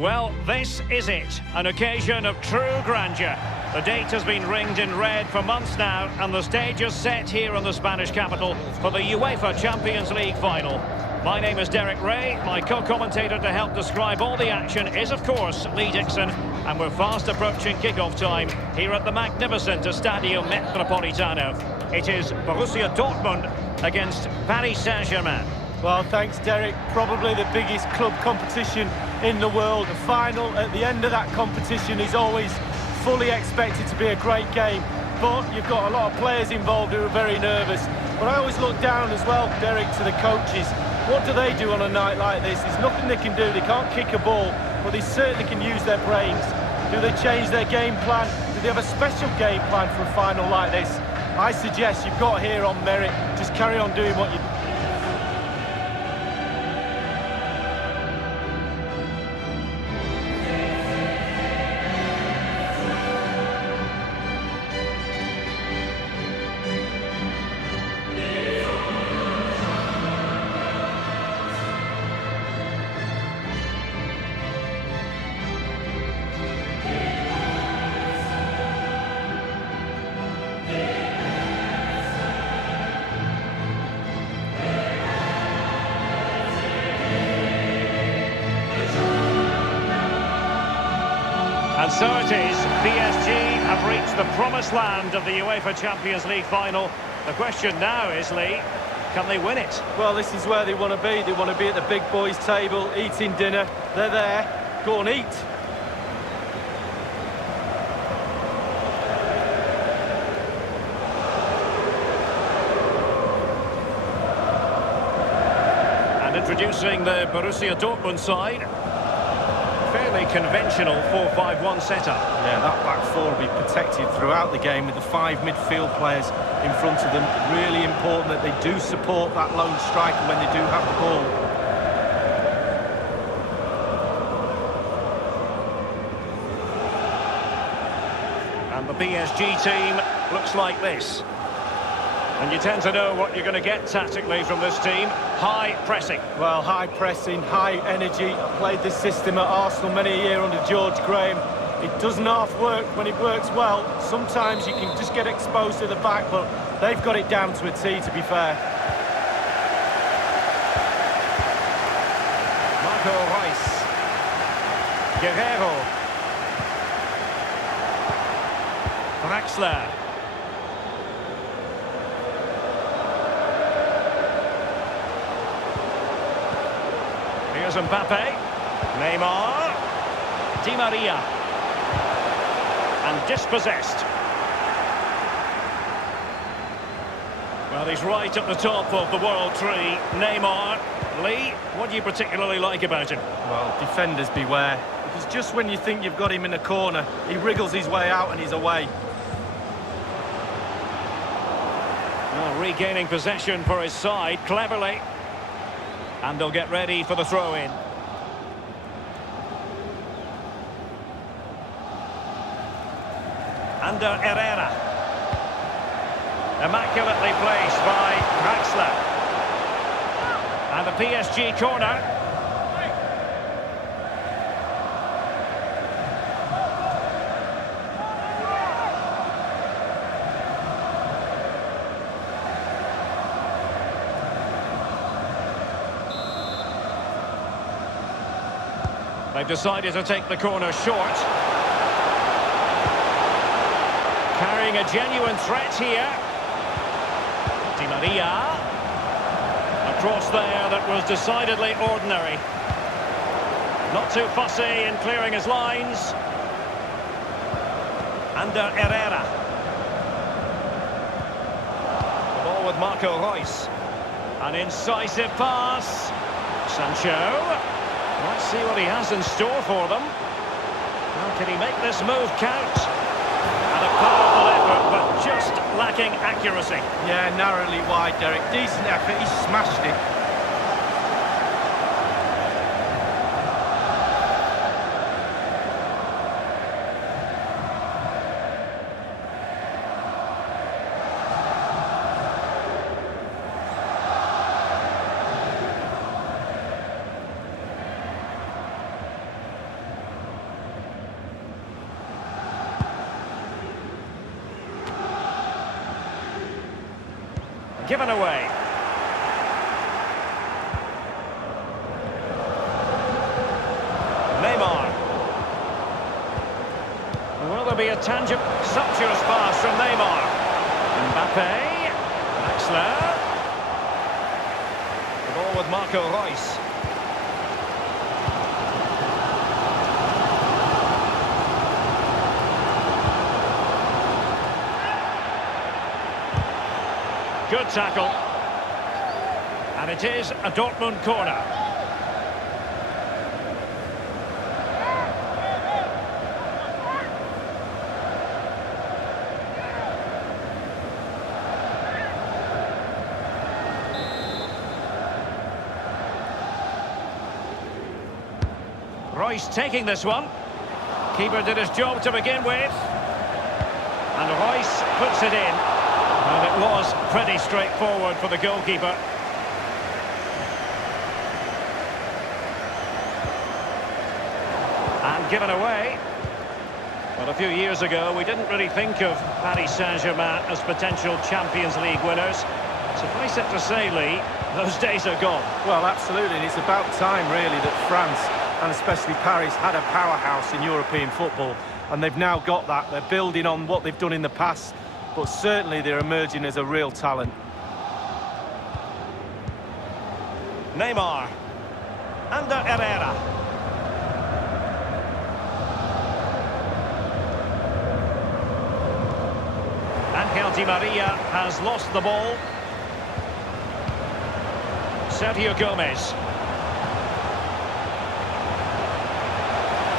Well, this is it, an occasion of true grandeur. The date has been ringed in red for months now, and the stage is set here in the Spanish capital for the UEFA Champions League final. My name is Derek Ray. My co-commentator to help describe all the action is, of course, Lee Dixon. And we're fast approaching kick-off time here at the magnificent Estadio Metropolitano. It is Borussia Dortmund against Paris Saint-Germain. Well, thanks, Derek. Probably the biggest club competition in the world. The final at the end of that competition is always fully expected to be a great game. But you've got a lot of players involved who are very nervous. But I always look down as well, Derek, to the coaches. What do they do on a night like this? There's nothing they can do. They can't kick a ball, but they certainly can use their brains. Do they change their game plan? Do they have a special game plan for a final like this? I suggest you've got here on merit. Just carry on doing what you do. And so it is, PSG have reached the promised land of the UEFA Champions League final. The question now is, Lee, can they win it? Well, this is where they want to be. They want to be at the big boys' table, eating dinner. They're there. Go and eat. And introducing the Borussia Dortmund side. Fairly conventional 4-5-1 setup. Yeah, that back four will be protected throughout the game with the five midfield players in front of them. Really important that they do support that lone striker when they do have the ball. And the PSG team looks like this. And you tend to know what you're going to get tactically from this team. High pressing. Well, high pressing, high energy. I played this system at Arsenal many a year under George Graham. It doesn't half work when it works well. Sometimes you can just get exposed to the back, but they've got it down to a T, to be fair. Marco Reus. Guerrero. Draxler. Here's Mbappe, Neymar, Di Maria, and dispossessed. Well, he's right at the top of the world tree, Neymar. Lee, what do you particularly like about him? Well, defenders beware, because just when you think you've got him in a corner, he wriggles his way out and he's away. Well, regaining possession for his side, cleverly. And they'll get ready for the throw-in. Under Herrera. Immaculately placed by Draxler. And a PSG corner. They've decided to take the corner short. Carrying a genuine threat here. Di Maria. A cross there that was decidedly ordinary. Not too fussy in clearing his lines. Under Herrera. The ball with Marco Reus. An incisive pass. Sancho. Let's see what he has in store for them. Well, can he make this move count? And a powerful effort, but just lacking accuracy. Yeah, narrowly wide, Derek. Decent effort, he smashed it. given away. Neymar. Will there be a tangible, sumptuous pass from Neymar? Mbappe. Axler. The ball with Marco Reus. Good tackle. And it is a Dortmund corner. Reus taking this one. Keeper did his job to begin with. And Reus puts it in. And it was pretty straightforward for the goalkeeper. And given away. Well, a few years ago, we didn't really think of Paris Saint-Germain as potential Champions League winners. Suffice it to say, Lee, those days are gone. Well, absolutely, and it's about time, really, that France, and especially Paris, had a powerhouse in European football. And they've now got that. They're building on what they've done in the past. But certainly they're emerging as a real talent. Neymar. Under Herrera. Angel Di Maria has lost the ball. Sergio Gomez.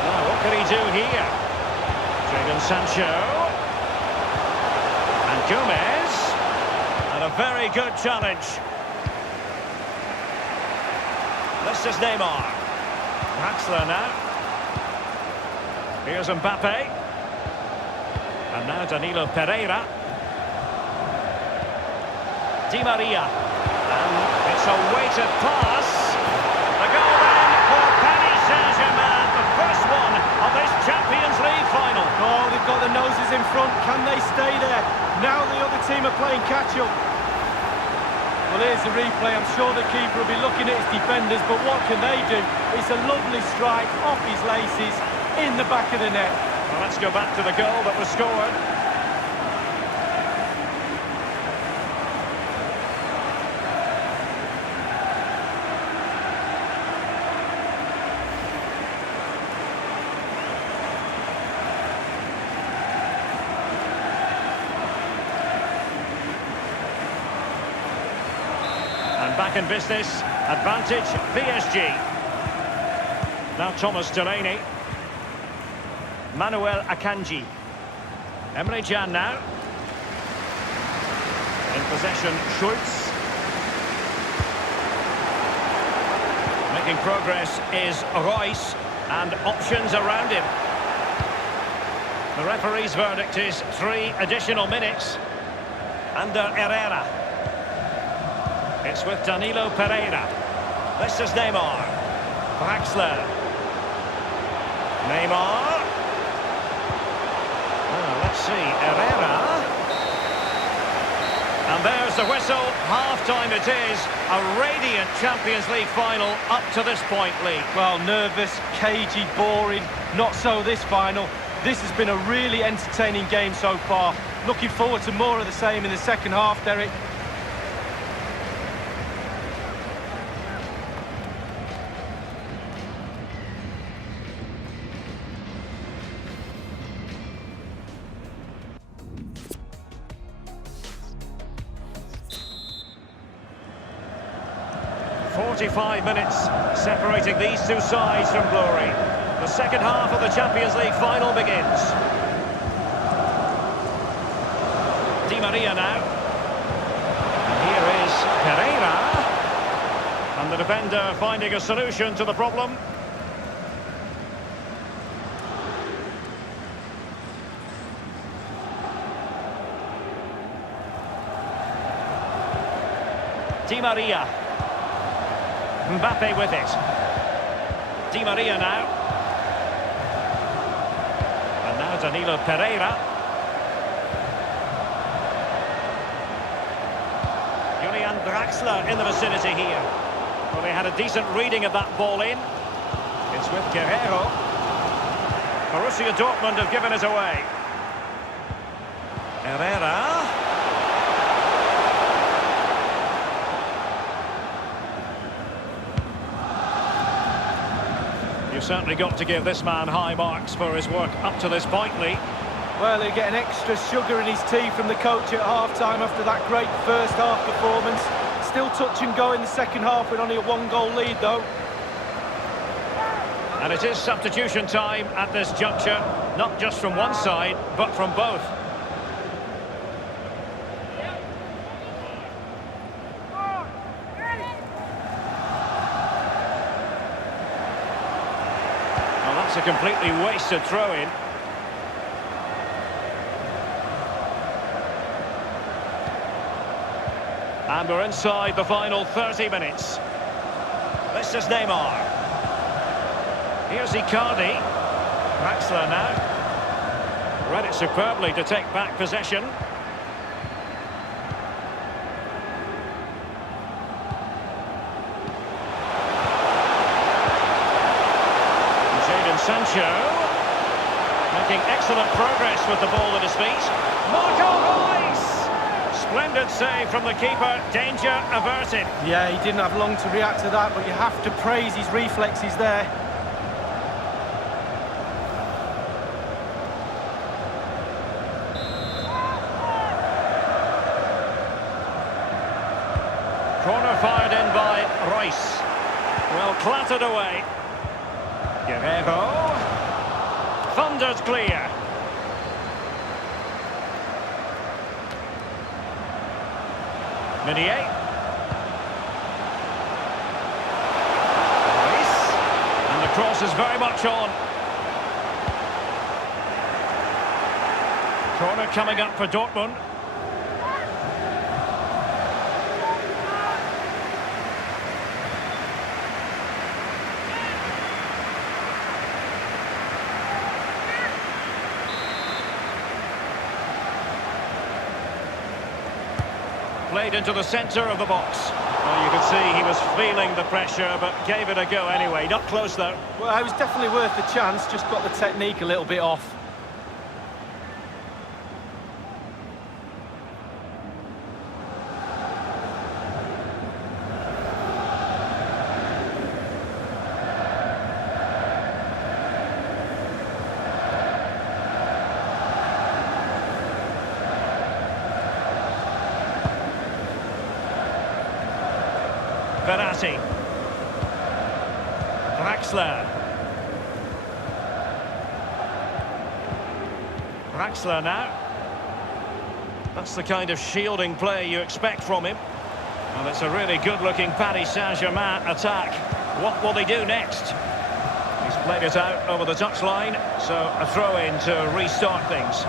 Now, what can he do here? Jadon Sancho. Gomez, and a very good challenge. This is Neymar. Axler now. Here's Mbappe. And now Danilo Pereira. Di Maria. And it's a weighted pass. The goal then for Paris Saint-Germain, the first one of this Champions League final. Oh, they've got the noses in front. Can they stay there? Now the other team are playing catch-up. Well, here's the replay. I'm sure the keeper will be looking at his defenders, but what can they do? It's a lovely strike off his laces in the back of the net. Well, let's go back to the goal that was scored. Back in business, advantage PSG. Now Thomas Delaney. Manuel Akanji. Emre Can now. In possession, Schultz. Making progress is Reus, and options around him. The referee's verdict is 3 additional minutes. Under Herrera. It's with Danilo Pereira. This is Neymar. Axler. Neymar. Oh, let's see. Herrera. And there's the whistle. Half-time it is. A radiant Champions League final up to this point, Lee. Well, nervous, cagey, boring. Not so this final. This has been a really entertaining game so far. Looking forward to more of the same in the second half, Derek. .45 minutes separating these two sides from glory. The second half of the Champions League final begins. Di Maria now. And here is Pereira. And the defender finding a solution to the problem. Di Maria. Mbappe with it. Di Maria now. And now Danilo Pereira. Draxler in the vicinity here. Well, they had a decent reading of that ball in. It's with Guerrero. Borussia Dortmund have given it away. Herrera. You've certainly got to give this man high marks for his work up to this point, Lee. Well, he'll get an extra sugar in his tea from the coach at half-time after that great first-half performance. Still touch and go in the second half with only a one-goal lead, though. And it is substitution time at this juncture, not just from one side, but from both. Well, that's a completely wasted throw-in. And we're inside the final 30 minutes. This is Neymar. Here's Icardi. Draxler now. Read it superbly to take back possession. Jadon Sancho. Making excellent progress with the ball at his feet. Marco Reus! Splendid save from the keeper. Danger averted. Yeah, he didn't have long to react to that, but you have to praise his reflexes there. Corner fired in by Reus. Well clattered away. Guerrero. Thundered clear. Meunier. Reus. And the cross is very much on. Corner coming up for Dortmund. Played into the centre of the box. Well, you can see he was feeling the pressure, but gave it a go anyway. Not close, though. Well, it was definitely worth the chance, just got the technique a little bit off. Verratti. Draxler. Draxler now. That's the kind of shielding play you expect from him. And it's a really good-looking Paris Saint-Germain attack. What will they do next? He's played it out over the touchline, so a throw-in to restart things.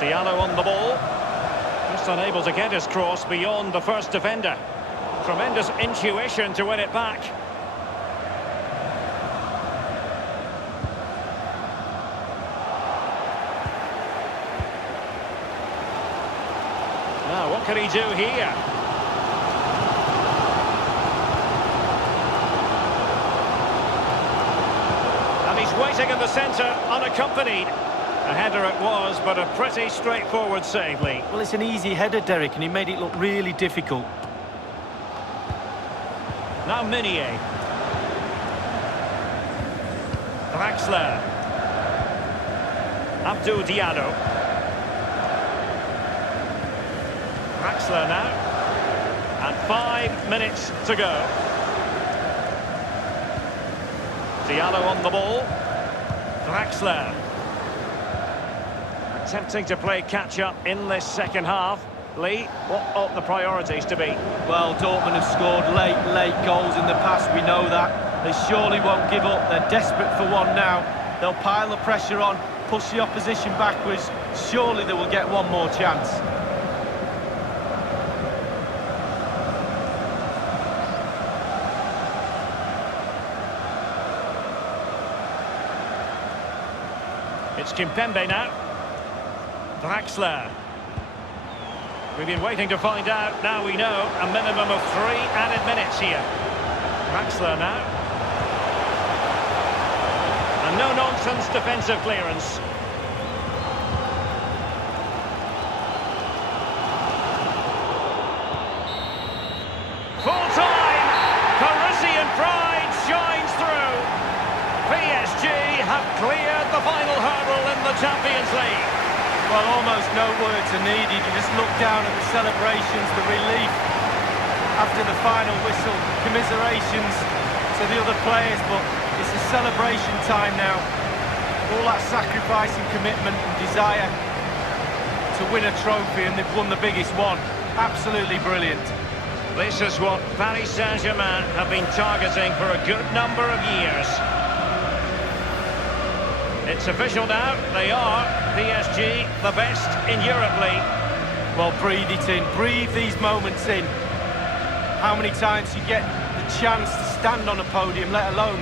Diallo on the ball. Just unable to get his cross beyond the first defender. Tremendous intuition to win it back. Now, what can he do here? And he's waiting in the centre, unaccompanied. A header it was, but a pretty straightforward save, Lee. Well, it's an easy header, Derek, and he made it look really difficult. Now Meunier. Draxler. Abdou Diallo. Draxler now. And 5 minutes to go. Diallo on the ball. Draxler. Attempting to play catch-up in this second half. Lee, what ought the priorities to be? Well, Dortmund have scored late goals in the past, we know that. They surely won't give up, they're desperate for one now. They'll pile the pressure on, push the opposition backwards. Surely they will get one more chance. It's Kimpembe now. Draxler. We've been waiting to find out. Now we know a minimum of 3 added minutes here. Draxler now. And no-nonsense defensive clearance. Full-time! Parisian pride shines through. PSG have cleared the final hurdle in the Champions League. Well, almost no words are needed. You just look down at the celebrations, the relief after the final whistle. Commiserations to the other players, but it's a celebration time now. All that sacrifice and commitment and desire to win a trophy, and they've won the biggest one. Absolutely brilliant. This is what Paris Saint-Germain have been targeting for a good number of years. It's official now, they are, PSG, the best in Europe League. Well, breathe it in, breathe these moments in. How many times you get the chance to stand on a podium, let alone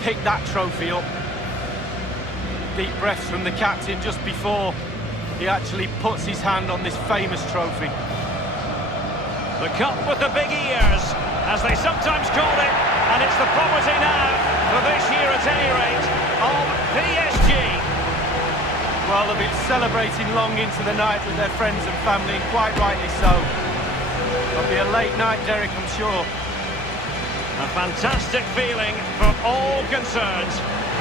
pick that trophy up. Deep breaths from the captain just before he actually puts his hand on this famous trophy. The cup with the big ears, as they sometimes call it, and it's the property now, for this year at any rate, of PSG. Well, they'll be celebrating long into the night with their friends and family, and quite rightly so. It'll be a late night, Derek, I'm sure. A fantastic feeling for all concerned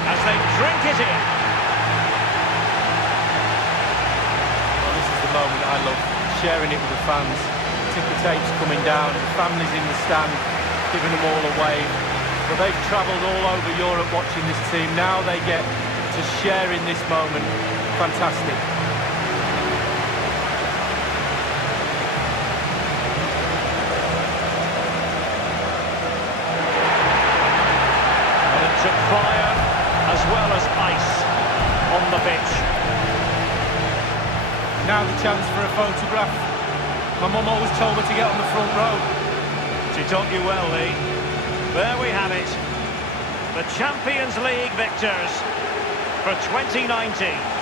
as they drink it in. Well, this is the moment I love, sharing it with the fans. Ticker tapes coming down, the families in the stand, giving them all a wave. But they've travelled all over Europe watching this team. Now they get to share in this moment. Fantastic. And it took fire as well as ice on the pitch. Now the chance for a photograph. My mum always told me to get on the front row. She taught you well, Lee. There we have it. The Champions League victors for 2019.